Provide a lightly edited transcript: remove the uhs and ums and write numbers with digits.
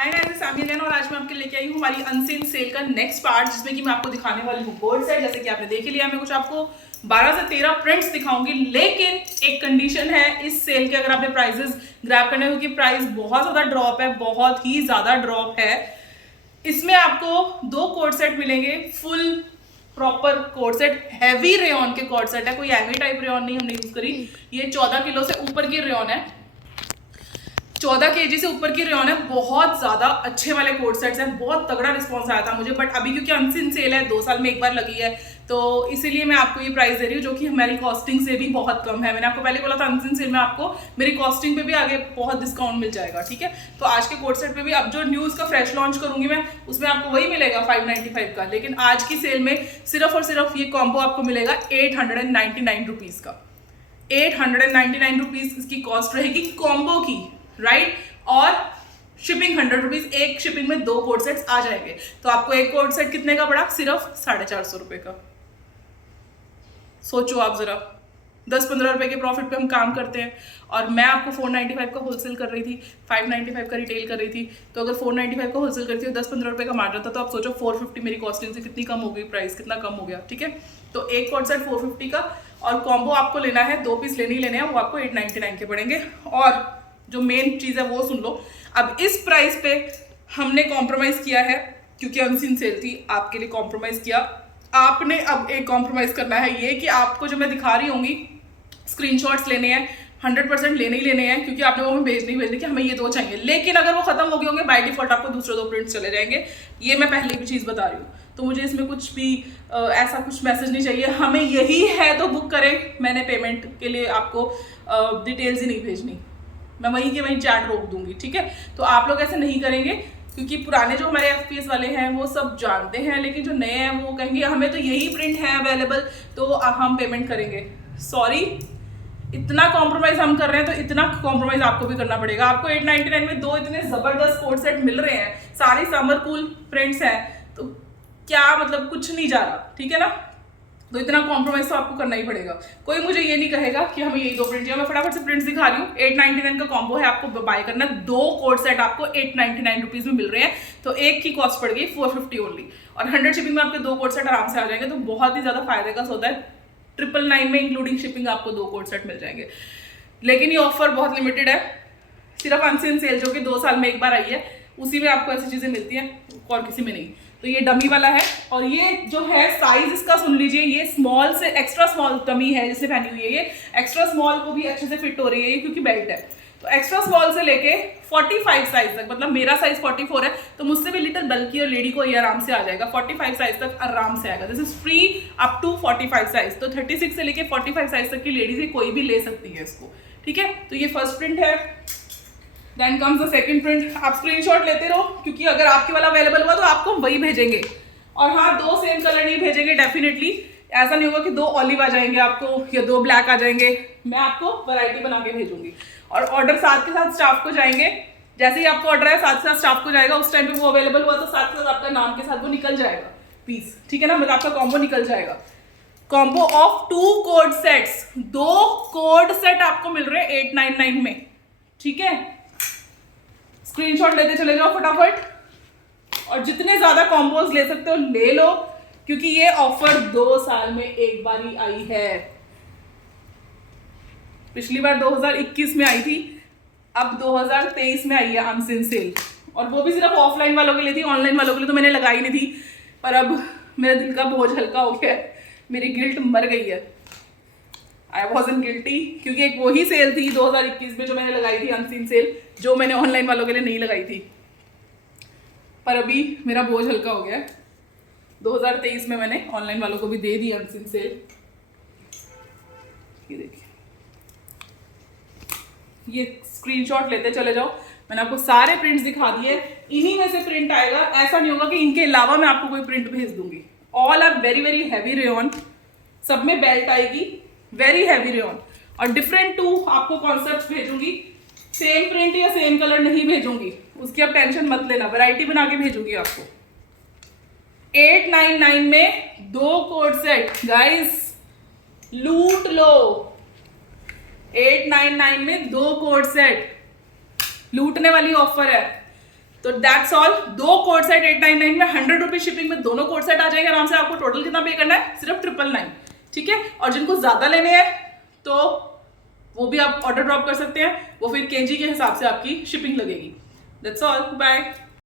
Hi guys, सामी again. और आज मैं आपके लेके आई हूँ हमारी अनसीन सेल का नेक्स्ट पार्ट, जिसमें कि मैं आपको दिखाने वाली हूँ कोड सेट। जैसे कि आपने देख ही लिया, मैं कुछ आपको 12 से 13 प्रिंट्स दिखाऊंगी, लेकिन एक कंडीशन है इस सेल के। अगर आपने प्राइसेस ग्रैब करने, क्योंकि प्राइस बहुत ज्यादा ड्रॉप है, बहुत ही ज्यादा ड्रॉप है। इसमें आपको 2 कोड सेट मिलेंगे, full proper code set, heavy rayon के कोड सेट है। कोई हैवी टाइप रेयन नहीं हमने यूज करी। ये 14 किलो से ऊपर की रेयन है, 14 केजी से ऊपर की रेयन है। बहुत ज्यादा अच्छे वाले कोड सेट्स हैं, बहुत तगड़ा रिस्पॉन्स आया था मुझे। बट अभी क्योंकि अनसीन सेल है, 2 साल में एक बार लगी है, तो इसीलिए मैं आपको ये प्राइस दे रही हूँ, जो कि हमारी कॉस्टिंग से भी बहुत कम है। मैंने आपको पहले बोला था अनसीन सेल में आपको मेरी कॉस्टिंग पे भी आगे बहुत डिस्काउंट मिल जाएगा, ठीक है। तो आज के कोड सेट पे भी अब जो न्यूज का फ्रेश लॉन्च करूंगी मैं, उसमें आपको वही मिलेगा 595 का। लेकिन आज की सेल में सिर्फ और सिर्फ ये कॉम्बो आपको मिलेगा 899 रुपीज का। 899 रुपीज इसकी कॉस्ट रहेगी कॉम्बो की, राइट। और शिपिंग 100 रुपीज। एक शिपिंग में 2 कोड सेट्स आ जाएंगे। तो आपको एक कोड सेट कितने का पड़ा? सिर्फ 450 रुपए का। सोचो आप जरा, 10-15 रुपए के प्रॉफिट पे हम काम करते हैं। और मैं आपको 495 का होलसेल कर रही थी, 595 का रिटेल कर रही थी। तो अगर 495 का होलसेल करती हूँ, 10-15 रुपए का मार्जिन था, तो आप सोचो 450 मेरी कॉस्टिंग से कितनी कम हो गई, प्राइस कितना कम हो गया, ठीक है। तो एक कोड सेट 450 का, और कॉम्बो आपको लेना है, 2 पीस लेने ही लेने हैं, वो आपको 899 के पड़ेंगे। और जो मेन चीज है वो सुन लो, अब इस प्राइस पे हमने कॉम्प्रोमाइज किया है, क्योंकि अनसीन सेल थी, आपके लिए कॉम्प्रोमाइज किया। आपने अब एक कॉम्प्रोमाइज करना है, ये कि आपको जो मैं दिखा रही होंगी स्क्रीनशॉट्स लेने हैं, 100% लेने ही लेने हैं, क्योंकि आपने वो हमें भेजने कि हमें ये 2 चाहिए। लेकिन अगर वो खत्म हो गए होंगे, बाय डिफॉल्ट आपको दूसरे 2 प्रिंट्स चले जाएंगे। ये मैं पहले भी चीज बता रही हूँ, तो मुझे इसमें कुछ भी ऐसा कुछ मैसेज नहीं चाहिए हमें यही है तो बुक करें। मैंने पेमेंट के लिए आपको डिटेल्स ही नहीं भेजनी, मैं वहीं के वहीं चैट रोक दूंगी, ठीक है। तो आप लोग ऐसे नहीं करेंगे, क्योंकि पुराने जो हमारे FPS वाले हैं वो सब जानते हैं, लेकिन जो नए हैं वो कहेंगे हमें तो यही प्रिंट है अवेलेबल, तो हम पेमेंट करेंगे। सॉरी, इतना कॉम्प्रोमाइज हम कर रहे हैं, तो इतना कॉम्प्रोमाइज आपको भी करना पड़ेगा। आपको 899 में 2 इतने जबरदस्त कोड सेट मिल रहे हैं, सारी समर कूल प्रिंट्स हैं, तो क्या मतलब कुछ नहीं जा रहा, ठीक है ना। तो इतना कॉम्प्रोमाइज तो आपको करना ही पड़ेगा। कोई मुझे ये नहीं कहेगा कि हमें यही 2 प्रिंट चाहिए। मैं फटाफट से प्रिंट्स दिखा रही हूँ। 899 का कॉम्बो है, आपको बाय करना। 2 कोड सेट आपको 899 रुपीज में मिल रहे हैं, तो एक की कॉस्ट पड़ गई 450 ओनली। और 100 शिपिंग में आपके 2 कोड सेट आराम से आ जाएंगे, तो बहुत ही ज्यादा फायदे का सौदा है। 999 में इंक्लूडिंग शिपिंग आपको 2 कोड सेट मिल जाएंगे। लेकिन ये ऑफर बहुत लिमिटेड है, सिर्फ अनसीन सेल जो कि 2 साल में एक बार आई है, उसी में आपको ऐसी चीजें मिलती हैं, और किसी में नहीं। तो ये डमी वाला है, और ये जो है साइज इसका सुन लीजिए, ये स्मॉल से एक्स्ट्रा स्मॉल डमी है जिसने पहनी हुई है। ये एक्स्ट्रा स्मॉल को भी अच्छे से फिट हो रही है, ये क्योंकि बेल्ट है। तो एक्स्ट्रा स्मॉल से लेके 45 साइज तक, मतलब मेरा साइज 44 है, तो मुझसे भी लिटिल बल्कि और लेडी को ये आराम से आ जाएगा। 45 साइज तक आराम से आएगा। This is free up to 45 size. तो 36 से लेके 45 साइज तक की लेडीज कोई भी ले सकती है इसको, ठीक है। तो ये फर्स्ट प्रिंट है। Then comes the second print. आप स्क्रीनशॉट लेते रहो, क्योंकि अगर आपके वाला अवेलेबल हुआ तो आपको वही भेजेंगे। और हाँ, 2 सेम कलर नहीं भेजेंगे डेफिनेटली। ऐसा नहीं होगा कि 2 ऑलिव आ जाएंगे आपको या 2 ब्लैक आ जाएंगे। मैं आपको वैरायटी बना के भेजूंगी। और ऑर्डर साथ के साथ स्टाफ को जाएंगे। जैसे ही आपको ऑर्डर है, साथ के साथ स्टाफ को जाएगा। उस टाइम पे वो अवेलेबल हुआ तो साथ के साथ आपका नाम के साथ वो निकल जाएगा पीस, ठीक है ना। मतलब आपका कॉम्बो निकल जाएगा। Combo of 2 code sets, 2 code set आपको मिल रहे हैं 899 में, ठीक है। स्क्रीनशॉट लेते चले जाओ फटाफट, और जितने ज्यादा कॉम्बोज ले सकते हो ले लो, क्योंकि ये ऑफर 2 साल में एक बार ही आई है। पिछली बार 2021 में आई थी, अब 2023 में आई है अनसीन सेल। और वो भी सिर्फ ऑफलाइन वालों के लिए थी, ऑनलाइन वालों के लिए तो मैंने लगाई नहीं थी। पर अब मेरा दिल का बोझ हल्का हो गया है, मेरी गिल्ट मर गई है। आई वॉजंट गिल्टी, क्योंकि एक वही सेल थी 2021 में जो मैंने लगाई थी, अनसीन सेल, जो मैंने ऑनलाइन वालों के लिए नहीं लगाई थी। पर अभी मेरा बोझ हल्का हो गया है। 2023 में मैंने ऑनलाइन वालों को भी दे दी अनसीन सेल। ये देखिए, ये स्क्रीनशॉट लेते चले जाओ। मैंने आपको सारे प्रिंट्स दिखा दिए, इन्हीं में से प्रिंट आएगा। ऐसा नहीं होगा कि इनके अलावा मैं आपको कोई प्रिंट भेज दूंगी। All are very very heavy rayon, सब में बेल्ट आएगी, वेरी हैवी रेयन। और डिफरेंट 2 आपको कॉन्सेप्ट भेजूंगी। सेम प्रिंट या सेम कलर नहीं भेजूंगी, उसकी आप टेंशन मत लेना, वैरायटी बना के भेजूंगी आपको। 899 में 2 कोड सेट, गाइस लूट लो। 899 में 2 कोड सेट, लूटने वाली ऑफर है। तो दैट्स ऑल। 2 कोट सेट 899 में 100 रुपीज शिपिंग में दोनों कोट सेट आ जाएंगे आराम से। आपको टोटल कितना पे करना है? सिर्फ 999, ठीक है। और जिनको ज्यादा लेने हैं तो वो भी आप ऑर्डर ड्रॉप कर सकते हैं, वो फिर केजी के हिसाब से आपकी शिपिंग लगेगी। That's all, bye.